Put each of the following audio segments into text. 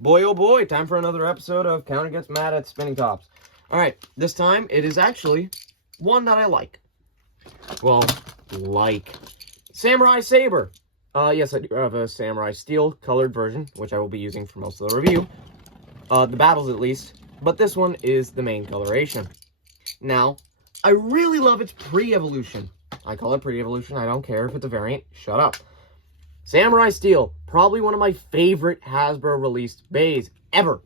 Boy, oh boy, time for another episode of Counter Gets Mad at Spinning Tops. Alright, this time it is actually one that I like. Well, Samurai Saber. Yes, I do have a Samurai Steel colored version, which I will be using for most of the review. The battles at least. But this one is the main coloration. Now, I really love its pre-evolution. I call it pre-evolution, I don't care if it's a variant. Shut up. Samurai Steel, probably one of my favorite Hasbro released bays ever.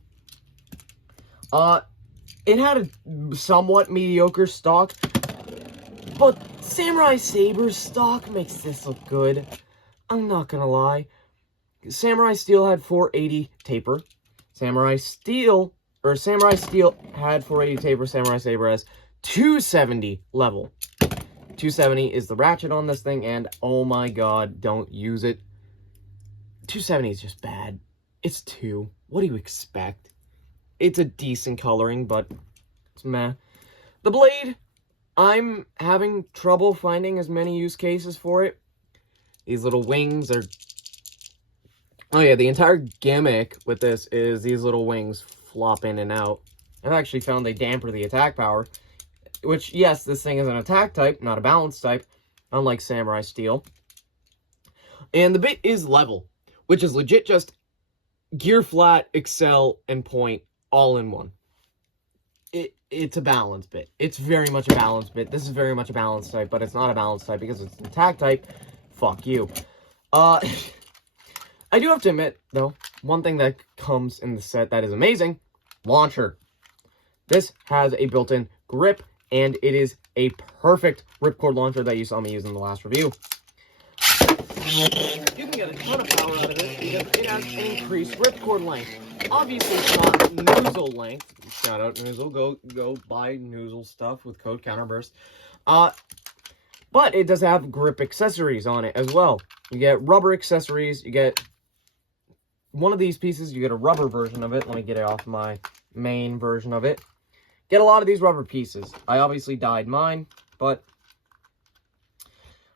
It had a somewhat mediocre stock, but Samurai Saber's stock makes this look good. I'm not gonna lie. Samurai Steel had 480 taper. Samurai Steel had 480 taper. Samurai Saber has 270 level. 270 is the ratchet on this thing, and oh my god, don't use it. 270 is just bad. It's 2. What do you expect? It's a decent coloring, but it's meh. The blade, I'm having trouble finding as many use cases for it. These little wings are... Oh yeah, the entire gimmick with this is these little wings flop in and out. I've actually found they damper the attack power. Which, yes, this thing is an attack type, not a balance type, unlike Samurai Steel. And the bit is level, which is legit just gear flat, excel, and point all in one. It's a balance bit. It's very much a balance bit. This is very much a balance type, but it's not a balance type because it's an attack type. Fuck you. I do have to admit, though, one thing that comes in the set that is amazing, launcher. This has a built-in grip, and it is a perfect ripcord launcher that you saw me use in the last review. You can get a ton of power out of it because it has an increased ripcord length. Obviously, it's not noozle length. Shout out Noozle. Go buy Noozle stuff with code Counterburst. But it does have grip accessories on it as well. You get rubber accessories. You get one of these pieces. You get a rubber version of it. Let me get it off my main version of it. Get a lot of these rubber pieces. I obviously dyed mine, but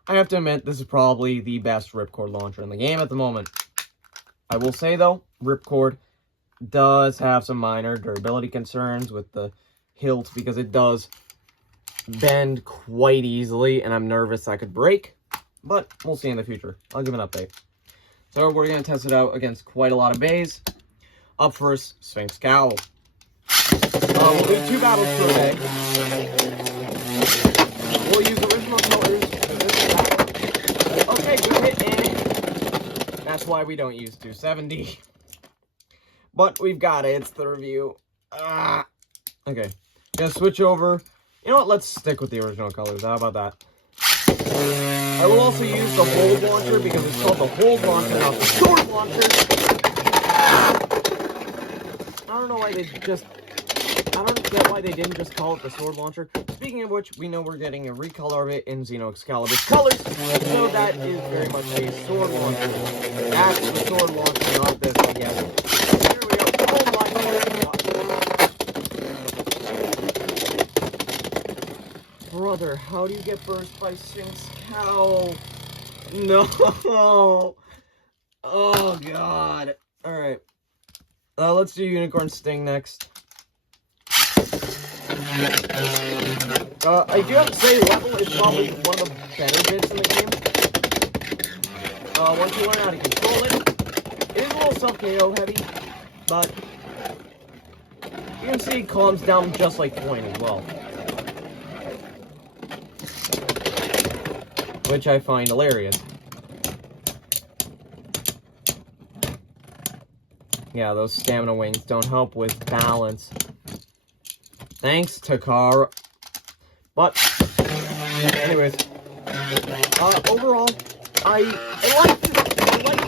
I have to admit, this is probably the best ripcord launcher in the game at the moment. I will say, though, ripcord does have some minor durability concerns with the hilt because it does bend quite easily, and I'm nervous that could break, but we'll see in the future. I'll give an update. So we're going to test it out against quite a lot of bays. Up first, Sphinx Cowl. We'll do 2 battles per bay. We'll use original colors for this battle. Okay, good hit, and that's why we don't use 270. But we've got it. It's the review. Okay. Gonna switch over. You know what? Let's stick with the original colors. How about that? I will also use the hold launcher because it's called the hold launcher, not the sword launcher. I don't know why they just... I don't get why they didn't just call it the sword launcher. Speaking of which, we know we're getting a recolor of it in Xeno Excalibur's colors, so that is very much a sword launcher. That's the sword launcher, not this, I guess. Here we go. Oh my god. Brother, how do you get burst by Sphinx Cowl? No. Oh god. Alright. Let's do Unicorn Sting next. I do have to say, level is probably one of the better bits in the game. Once you learn how to control it, it is a little self-KO heavy, but you can see it calms down just like point as well. Which I find hilarious. Yeah, those stamina wings don't help with balance. Thanks, Takara. But, anyways, overall, I like the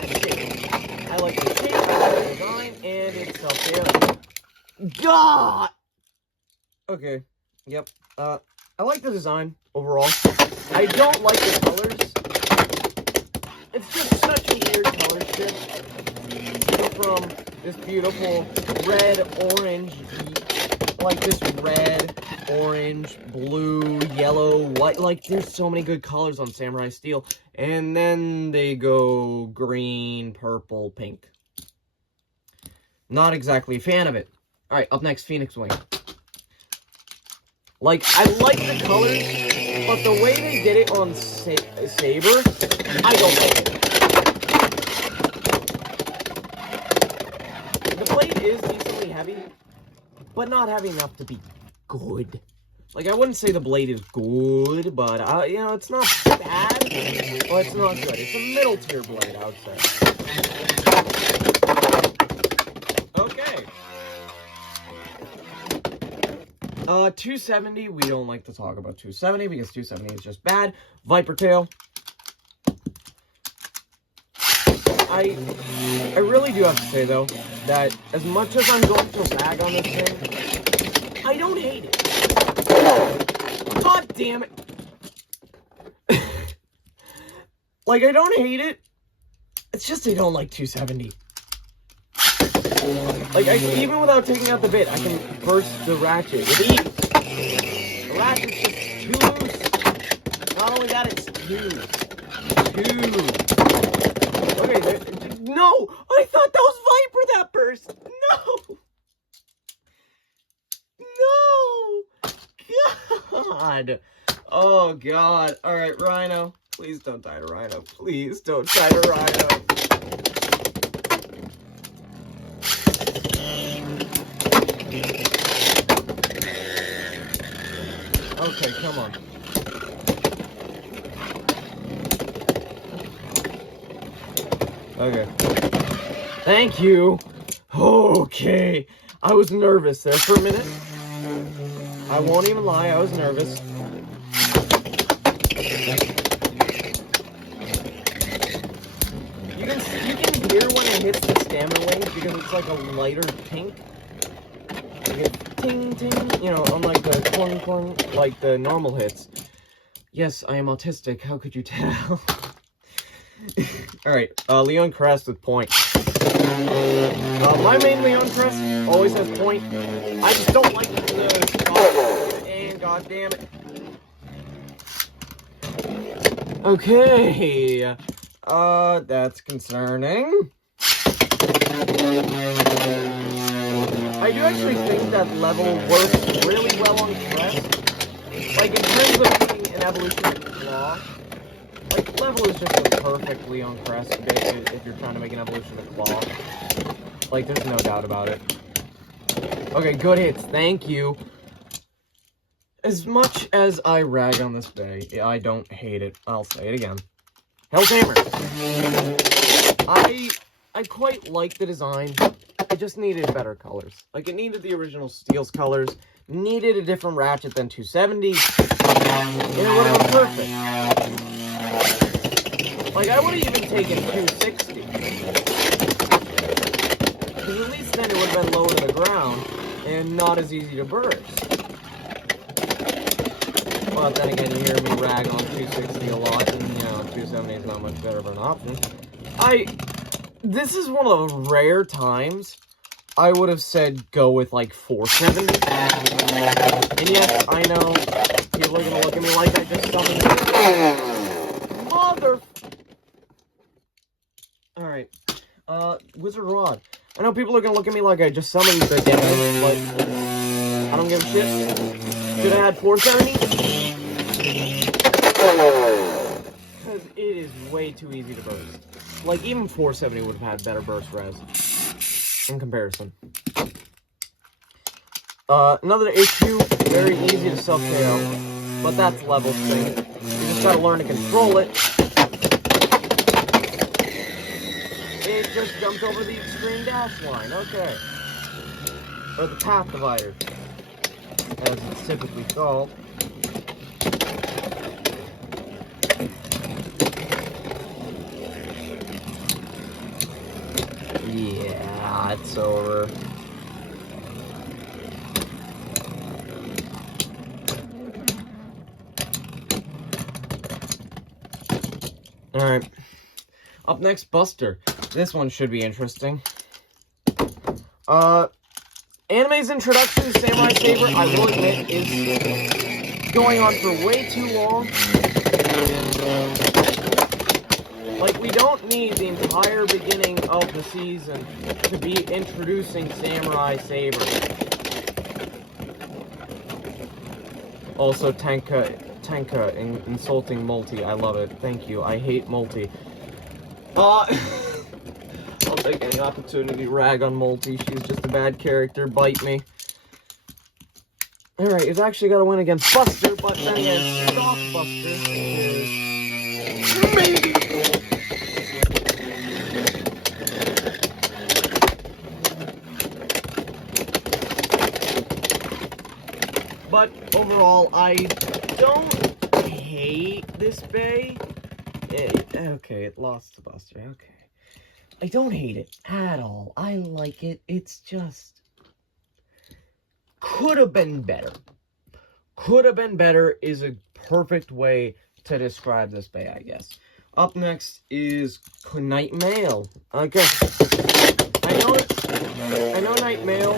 shape. I like the shape, I like the design, and it's self-KO. God! Okay, yep. I like the design, overall. I don't like the colors. It's just such a weird color shift. From this beautiful red, orange, like this red, orange, blue, yellow, white. Like, there's so many good colors on Samurai Steel. And then they go green, purple, pink. Not exactly a fan of it. Alright, up next, Phoenix Wing. Like, I like the colors, but the way they did it on Saber, I don't like it. The blade is decently heavy, but not heavy enough to be good. Like, I wouldn't say the blade is good, but, you know, it's not bad, but it's not good. It's a middle tier blade, I would say. Okay. 270, we don't like to talk about 270 because 270 is just bad. Viper Tail. I really do have to say, though, that as much as I'm going to rag on this thing, I don't hate it. God damn it. Like, I don't hate it. It's just I don't like 270. Like, even without taking out the bit, I can burst the ratchet with ease. The ratchet's just too loose. Not only that, it's too. Okay, no! I thought that was Viper that burst! No! No! God! Oh, God. Alright, Rhino. Please don't die to Rhino. Please don't die to Rhino. Okay, come on. Okay. Thank you. Okay. I was nervous there for a minute. I won't even lie, I was nervous. You can hear when it hits the stamina wings because it's like a lighter pink. Like a ting ting, you know, unlike the clung clung, like the normal hits. Yes, I am autistic, how could you tell? Alright, Leon Crest with point. My main Leon Crest always has point. I just don't like the stock, and god damn it. Okay, that's concerning. I do actually think that level works really well on Crest. Like, in terms of being an evolutionary claw, like, level is just a perfect Leon Crest bit if you're trying to make an evolution of claw. Like, there's no doubt about it. Okay, good hits, thank you. As much as I rag on this bay, I don't hate it. I'll say it again. Hellhammer. I quite like the design. It just needed better colors. Like, it needed the original Steel's colors. Needed a different ratchet than 270. And it would have been perfect. Like, I would have even taken 260. Because at least then it would have been lower to the ground and not as easy to burst. Well, then again, you hear me rag on 260 a lot, and, you know, 270 is not much better of an option. This is one of the rare times I would have said go with, like, 470. And yes, I know, people are gonna look at me like I just summoned Mother... Alright, Wizard Rod. I know people are gonna look at me like I just summoned the damage, but I don't give a shit. Should I had 470? Because it is way too easy to burst. Like, even 470 would have had better burst res in comparison. Another issue, very easy to self-KO, but that's level thing. You just gotta learn to control it. It just jumped over the extreme dash line, okay. Or the path divider, as it's typically called. Yeah, it's over. Alright. Up next, Buster. This one should be interesting. Anime's introduction to Samurai Saber, I will admit, is going on for way too long. Like, we don't need the entire beginning of the season to be introducing Samurai Saber. Also, Tanka insulting Multi. I love it. Thank you. I hate Multi. I'll take any opportunity to rag on Multi. She's just a bad character. Bite me. Alright, he's actually got to win against Buster, but then again, Stock Buster is me! But overall, I don't hate this bay. Okay, it lost to Buster. Okay. I don't hate it at all. I like it. It's just... could have been better. Could have been better is a perfect way to describe this bay, I guess. Up next is Night Mail. Okay. I know Night Mail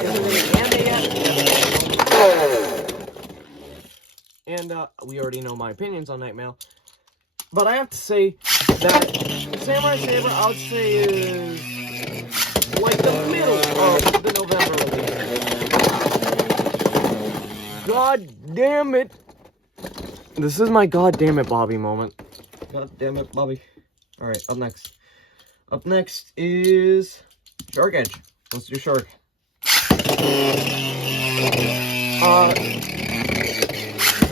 isn't in the anime yet. And we already know my opinions on Night Mail. But I have to say that Samurai Saber, I would say, is like the middle of the November release. God damn it. This is my god damn it, Bobby moment. God damn it, Bobby. Alright, up next. Up next is Shark Edge. Let's do Shark.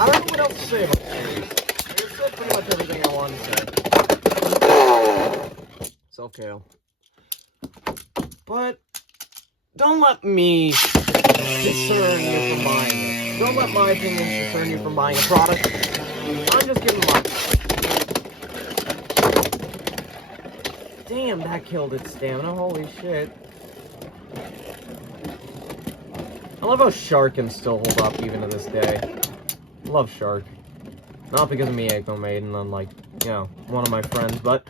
I don't know what else to say about this series. I've said pretty much everything I wanted to say. Self-KO. But don't let me discern you from buying it. Don't let my opinions discern you from buying a product. I'm just giving mine. Damn, that killed its stamina. Holy shit. I love how Shark can still hold up even to this day. I love Shark. Not because of Miyako Maiden, unlike, you know, one of my friends, but...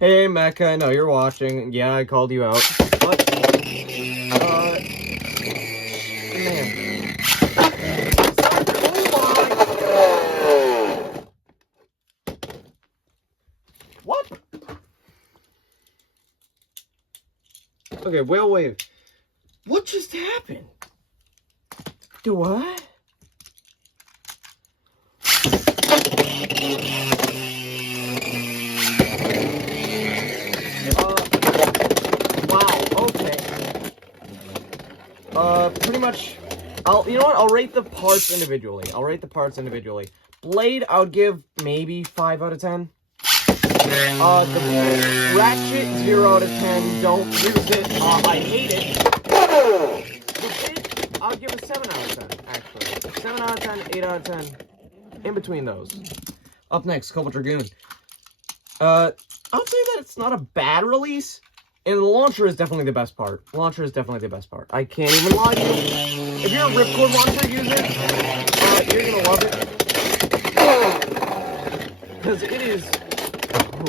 Hey, Mecha, I know you're watching. Yeah, I called you out. But, man. What? Okay, wait. What just happened? Do what? Wow, okay. Pretty much, you know what, I'll rate the parts individually. Blade, I would give maybe 5 out of 10. The Ratchet, 0 out of 10, don't use it, I hate it. The Bit, I'll give a 7 out of 10, actually. 7 out of 10, 8 out of 10, in between those. Up next, Cobalt Dragoon. I would say that it's not a bad release, and the launcher is definitely the best part. I can't even lie to you. If you're a Ripcord launcher user, you're gonna love it. Because it is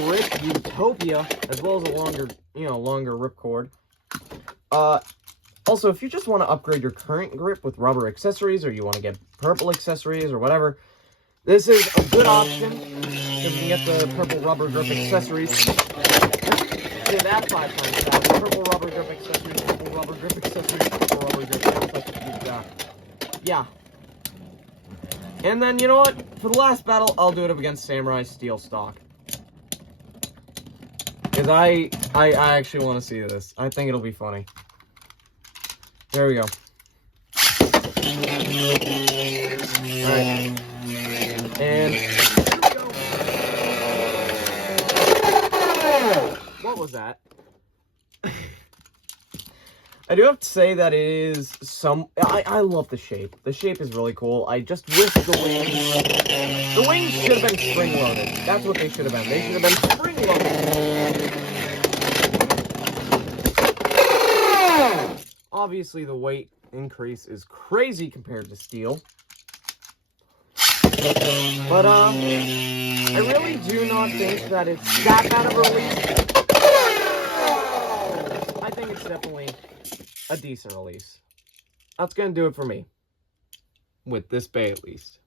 Rip Utopia, as well as a longer ripcord. Also, if you just want to upgrade your current grip with rubber accessories, or you want to get purple accessories, or whatever, this is a good option, because you can get the purple rubber grip accessories. Say that 5 times fast. Purple rubber grip accessories, purple rubber grip accessories, purple rubber grip accessories. Yeah. And then, you know what? For the last battle, I'll do it up against Samurai Steel Stock. Because I actually want to see this. I think it'll be funny. There we go. Alright. And what was that? I do have to say that it is I love the shape. The shape is really cool. I just wish the wings should have been spring-loaded. That's what they should have been. They should have been spring-loaded. Obviously, the weight increase is crazy compared to steel. But, I really do not think that it's that bad of a release. I think it's definitely a decent release. That's gonna do it for me. With this bay, at least.